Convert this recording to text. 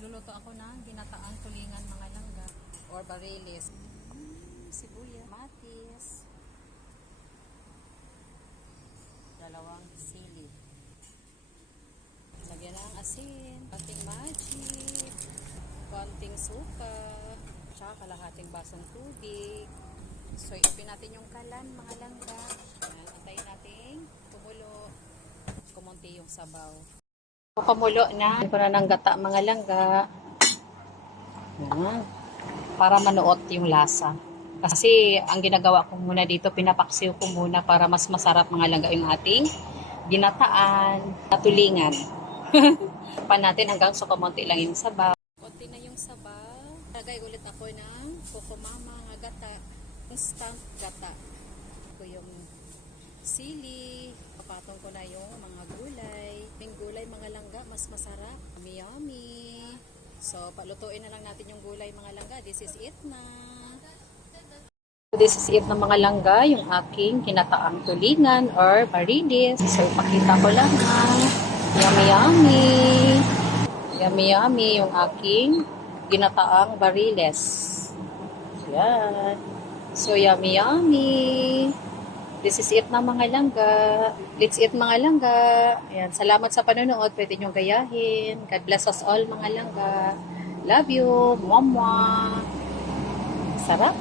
Magluluto ako ng ginataang tulingan mga langga or barilis. Sibuyas, matis, dalawang sili. Lagyan ng asin, konting magic, konting suka, tsaka kalahating basong tubig. So, ipin natin yung kalan mga langga. Antayin natin kumulo. Kumunti yung sabaw. Kumulo na. Ito na ng gata mga langga. Yan. Para manuot yung lasa. Kasi ang ginagawa ko muna dito, pinapaksiw ko muna para mas masarap mga langga yung ating ginataan, natulingan. Pan natin hanggang so kumunti lang yung sabaw. Kunti na yung sabaw. Lagay ulit ako ng kukumama nga gata. Instant gata. Ito yung sili. Papatong ko na yung mga gulay. Yung gulay mga langga, mas masarap. Yummy, yummy. So, palutuin na lang natin yung gulay mga langga. This is it na. This is it na mga langga, yung aking kinataang tulingan or barilis. So, ipakita ko lang ha. Yummy, yummy. Yummy, yummy yung aking ginataang bariles. Yan. So, yummy, yummy. This is it na mga langga. Let's eat mga langga. Ayan. Salamat sa panonood. Pwede nyo gayahin. God bless us all mga langga. Love you. Mwah, mwah. Sarap.